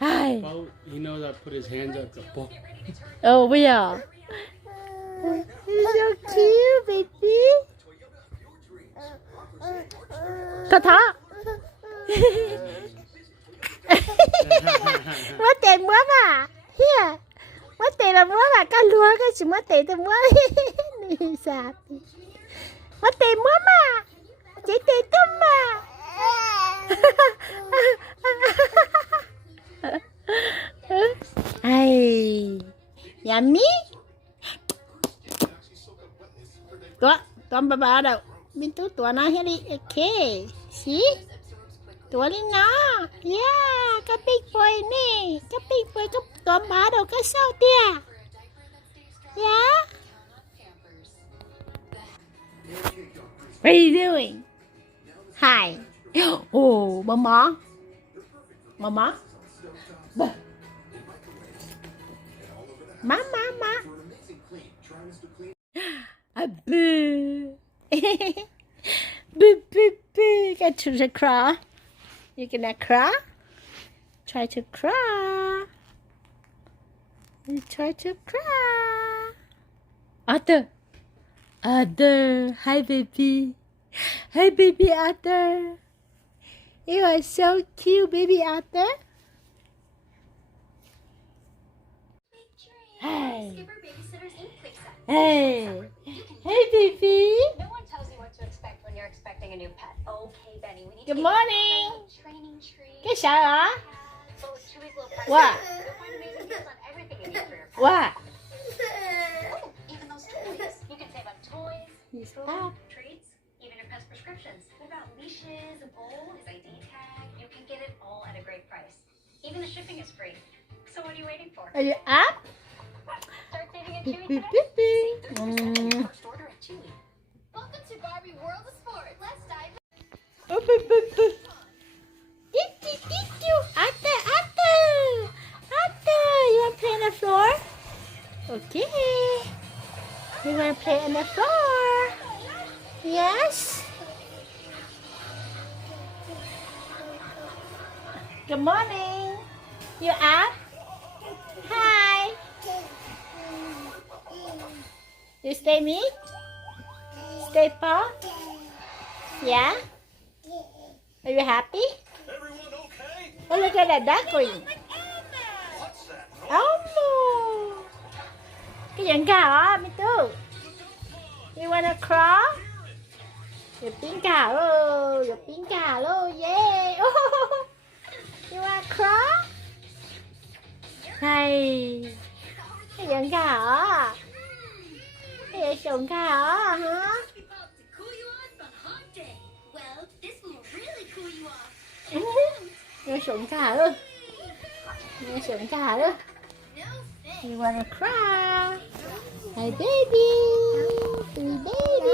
Hi. Well, he knows I put his hands up. Oh, we are. He's so cute, baby. Thỏ. Mất tiền quá mà. Here. Mất tiền là quá mà. Cái lúa cái sự mất tiền tôi quá. Đi sạp. Mất tiền quá mà. Chỉ tiền tôi mà. Ai. Yummy. Tuan baba đâu. Bintu tuan nó hết đi. Okay. See? Tuan đi nó. Yeah. Cái big boy nè. Cái big boy cái tuan bá đâu cái sao tia. Yeah. What are you doing? Hi. Oh, mama. Mama. Mama. A boo. Boo, boo, boo. Get to the cry. You gonna cry? Try to cry. You try to cry. Arthur. Arthur. Hi, baby. Hi, baby Arthur. You are so cute, baby Arthur. Hey. Hey. Hey, baby. No one tells you what to expect when you're expecting a new pet. Okay, Benny, we need Good to morning. training tree. Cái sao hả? So with Chewy's little present, What? you'll find amazing deals on everything you need for your pet. What? Oh, even those toys. You can save on toys, He's food, up. treats, even your pet's prescriptions. What about leashes, a bowl, his ID tag? You can get it all at a great price. Even the shipping is free. So what are you waiting for? Are you up? Start saving at Beep, Chewy beep, today. beep, beep. Save 30% on your first order at Chewy. Welcome to Barbie World of Sport. Let's dive in. Oh, boop, boop, boop. Arthur, Arthur. Arthur, you want to play on the floor? Okay. You want to play on the floor? Yes. Good morning. You up? Hi. You stay me? Stay Paul? Yeah? Are you happy? Everyone okay? Oh, look at that duckling. What's that? Elmo. Cái giận cào á, mi tư. You wanna crawl? You're pink cow. Oh, you're pink cow. Oh, yeah. Oh, you wanna crawl? Hay. Cái giận cào á. Cái giận cào á hả? Nghe sụn cà luôn. Nghe sụn cà luôn. You wanna cry? Hey baby. Hey baby.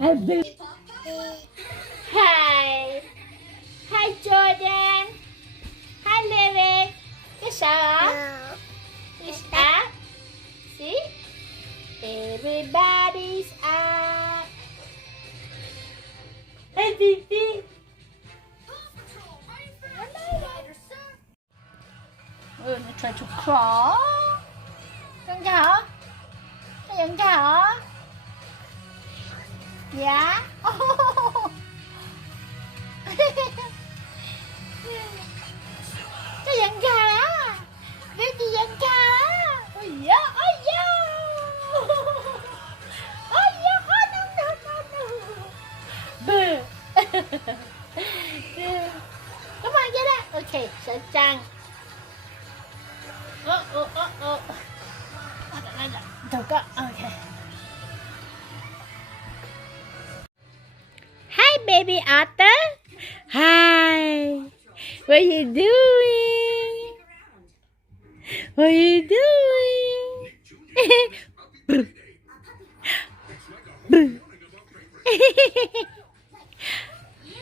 Hey baby. Hi. Hi Jordan. Hi Lily. Cái sao á? It's up. See? Everybody's up. Hey baby. We're gonna try to crawl. Con gà hả? Cái giận gà hả? Dạ. Cái giận gà đó. Baby giận gà đó. Ôi da, ôi da. Ôi da, no. Boo. Come on, get up. Okay, so Chang. Oh. Don't go. Okay. Hi, baby Arthur. Hi. What are you doing? What are you doing? Boo. Boo.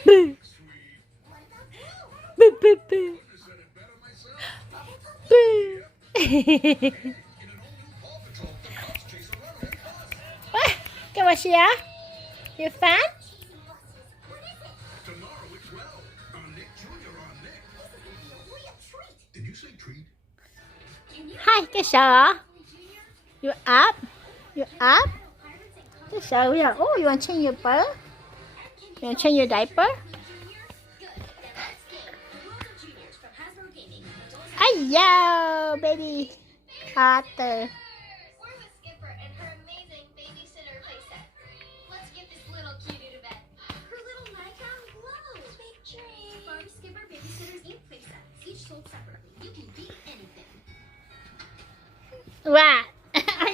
Boo. Boo, boo, boo. Boo. Cái bà xìa? You fun? Tomorrow at 12 on Cái sợ hả? You up? You up? Cái sợ bây giờ. Oh, you want to change your diaper? You want to change your diaper? Yo, baby Arthur. We're with Skipper and her amazing babysitter playset. Let's get this little cutie to bed. Her little nightgown glows. Big dream. Barbie Skipper Babysitter's Ink playsets. Each sold separately. You can beat anything. What?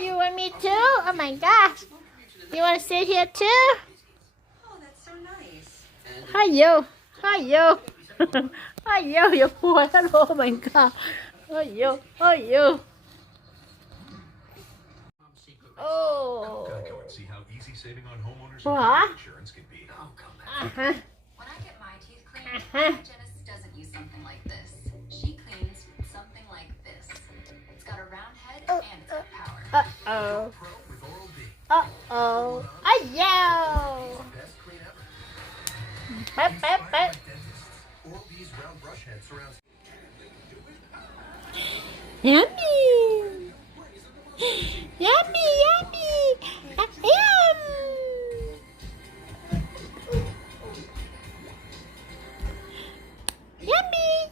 You want me too? Oh my gosh. You want to sit here too? Oh, that's so nice. Hiyo. Hiyo. Hiyo, your boy. Oh my god. Hiyo. Hiyo. Oh. Gotta go and see how easy saving on homeowners What? insurance can be. Oh, come on. Uh-huh. When I get my teeth cleaned, Uh-huh. my hygienist doesn't use something like this. She cleans with something like this. It's got a round head and it's got power. Uh-oh. Pro with Oral B. Uh-oh. Hiyo. Best clean ever. Bep, bep, Inspired bep. by dentists, Oral B's round brush head surrounds. Yummy. Yummy, yummy. Yum. Yummy.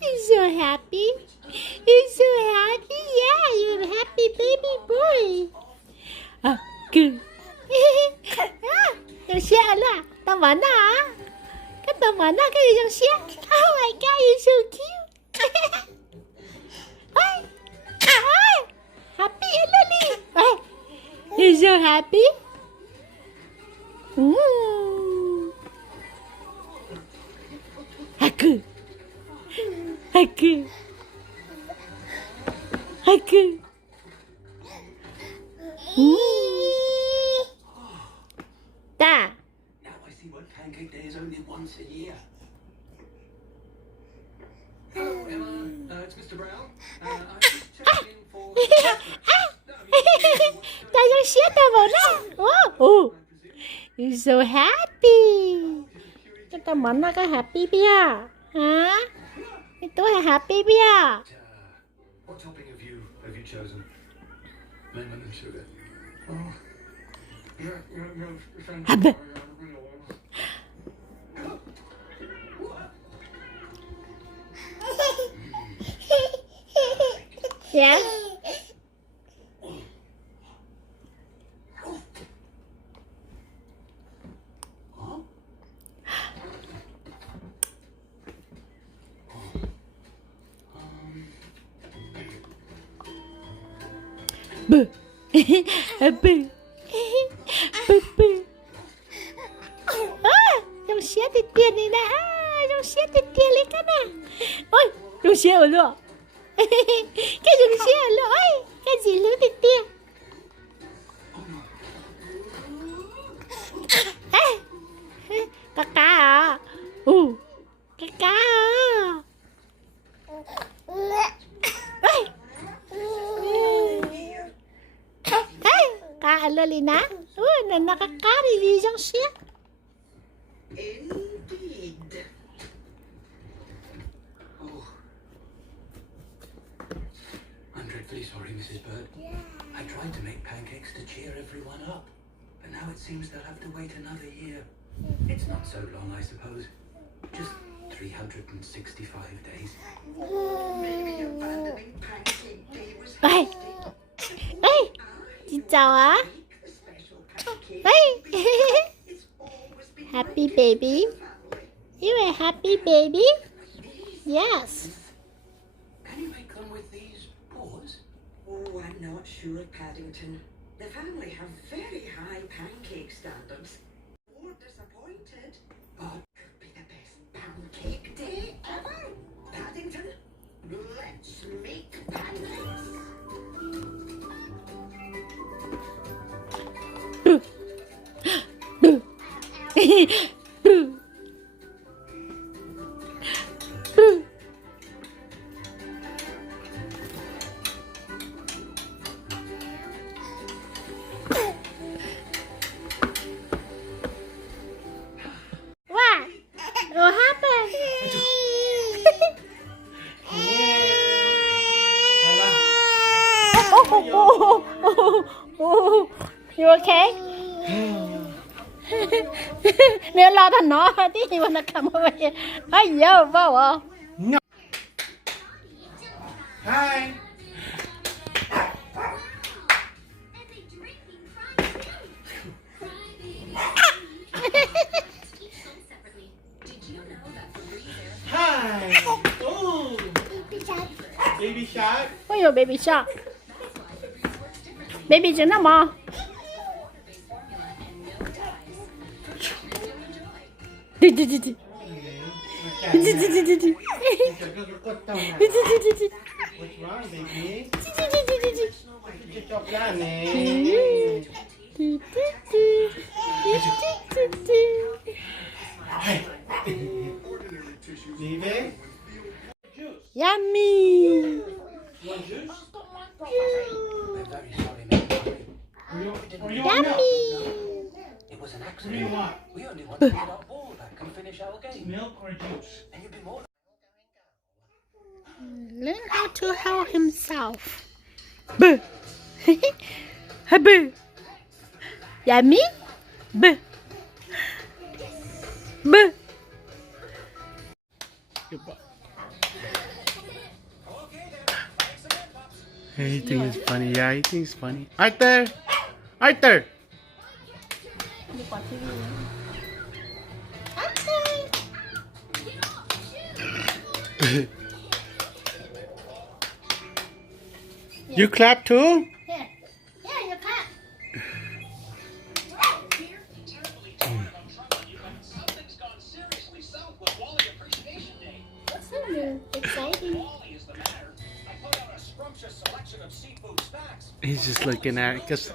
You're so happy. You're so happy. Yeah, you're a happy baby boy. Good. Yung siya ala. Tama na ah. Tama na kayo yung siya. Oh my God, you're so cute. Ay. Ay. Happy alali. Ay. You're so happy. Haku. Haku. Haku. Da. Now I see what Pancake Day is only once a year. Hello, Emma. It's Mr. Brown. I'm just checking in for... Tayo siya, tama na. Oh. You're so happy. Tama na ka, happy biya. Ha? Ito, happy biya. What topping have you chosen? Lemon and sugar. Oh. Haba. Yeah? Boo. Boo. Boo. Yung siya titiyan nila. Yung siya titiyan ka na. Oy, yung siya ulo. Cái yung siya ulo. Oy, cái gì lũ titiyan. Kaka à. Kaka à. Kaalala na? Nakaka-revision siya. Indeed. Oh. I'm dreadfully sorry, Mrs. Bird. I tried to make pancakes to cheer everyone up, but now it seems they'll have to wait another year. It's not so long, I suppose. Just 365 days. Maybe abandoning Pancake Day was Hey. hasty. Hey. Xin chào á. The special pancake. Hey. It's always been Happy baby. family. You a happy baby? Yes. Can you make them with these paws? Oh, I'm not sure, Paddington. The family have very high pancake standards. Or disappointed. But could be the best pancake day ever. Paddington, let's make pancakes. What? What happened? Nếu lo thằng nó tí mà nó cầm over here. Ai vô vào à? Hi. And they drinking crying too. Each sold separately. Did you know that Febreze air Hi. Oh. Baby shark. Ôi dồi, baby shark. Baby chứ nó mò. Đi đi đi đi. Đi đi đi đi đi. What's wrong, baby? Đi đi đi đi đi. Get your plan, Leave it. Yummy. Want juice? We're very sorry, Miss Polly. Or you want milk? Yummy. It was an What do you accident. want? We only wanted to get our ball back and finish our game. Milk or juice? And you'd be more Learn how to help himself. Boo. Boo. Yummy. Boo. Boo. He thinks it's funny. Yeah, he thinks it's funny. Arthur! Arthur! You clap too? Yeah. Yeah, you can't. Something's gone seriously south with Wally Appreciation Day. What's so exciting? Wally is the matter. I put out a scrumptious selection of seafood snacks. He's just looking at it because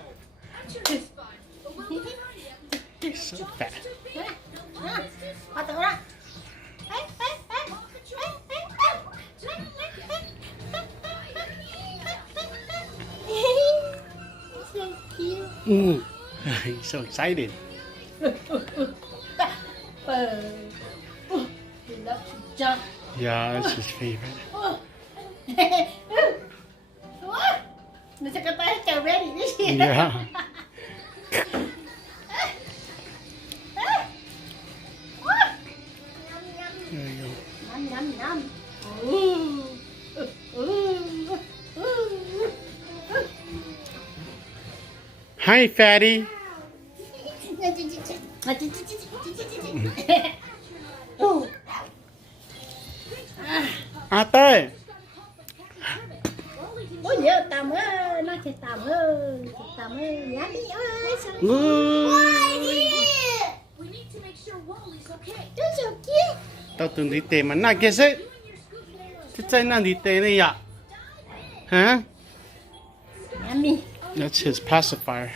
he's so fat. Họ tự đó. So cute. Ooh, he's so excited. He loves to jump. Yeah, that's his favorite. Nó sẽ có tay chào ready đấy chứ. Yeah. There you go. Nhâm nhâm nhâm. Ooh. Hi, fatty. Arthur. Ôi nhớ tạm ơi, nó thì tạm ơi, nhá đi ơi, sao? Ooh. We need to make sure Wally's okay. Nó so cute. Tao từng đi tè mà na kia sẽ. Thế tại nào đi tè này ạ? Huh? Yummy. That's his pacifier.